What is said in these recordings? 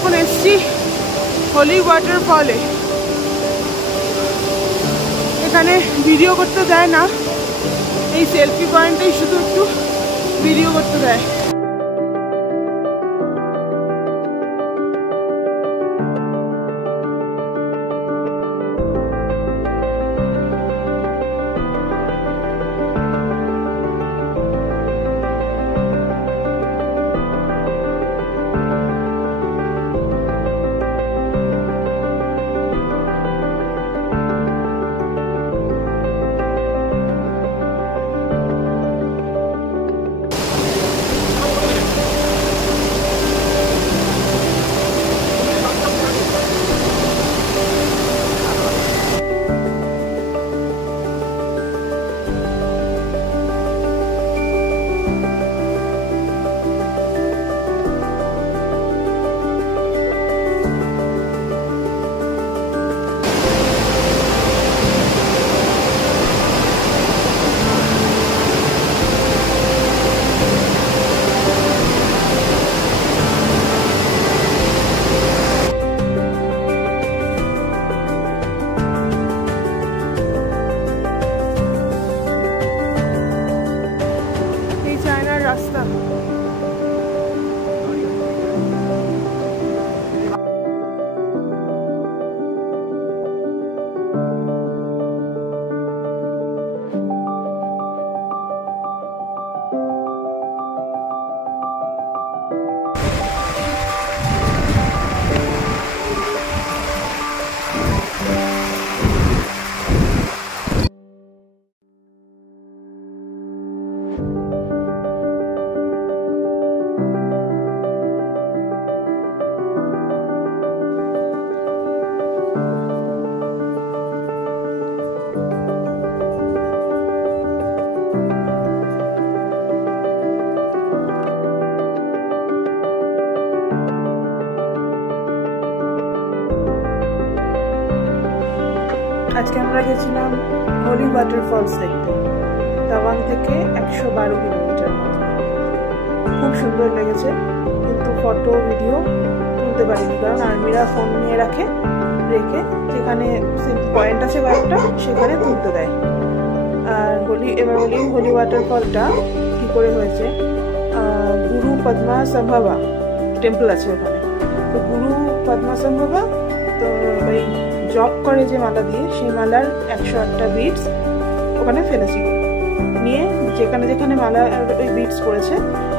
এখন এসছি হোলি ওয়াটারফলে। এখানে ভিডিও করতে দেয় না, এই সেলফি পয়েন্টেই শুধু একটু ভিডিও করতে দেয়। রাস্তা আজকে আমরা গেছিলাম হোলি ওয়াটারফলস দেখতে। তাওয়াং থেকে 112 কিলোমিটার মতো। খুব সুন্দর লেগেছে, কিন্তু ফটো ভিডিও তুলতে পারিনি, কারণ আর্মিরা ফোন নিয়ে রেখে যেখানে পয়েন্ট আছে কয়েকটা সেখানে তুলতে দেয়। আর এবার হোলি ওয়াটারফলটা কি করে হয়েছে, গুরু পদ্মাসম্ভবা টেম্পল আছে ওখানে। তো গুরু পদ্মাসম্ভবা তো ওই জপ করে যে মালা দিয়ে, সেই মালার 108টা বিটস ওখানে ফেলেছিল, নিয়ে যেখানে যেখানে মালা ওই বিটস পড়েছে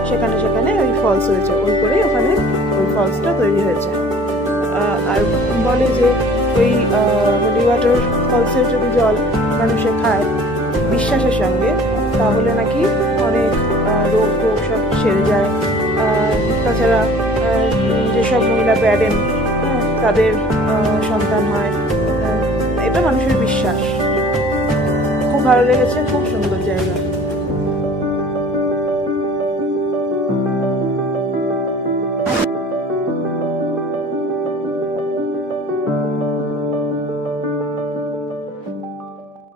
সেখানে সেখানে ওই ফলস হয়েছে, ওই করেই ওখানে ওই ফলসটা তৈরি হয়েছে। আর বলে যে ওই হোলি ওয়াটার ফলসের যদি জল মানুষে খায় বিশ্বাসের সঙ্গে, তাহলে নাকি অনেক রোগ সব সেরে যায়। তাছাড়া যেসব মহিলা ব্যাডেন তাদের সন্তান হয়, এটা মানুষের বিশ্বাস। খুব ভালো লেগেছে, খুব সুন্দর জায়গা।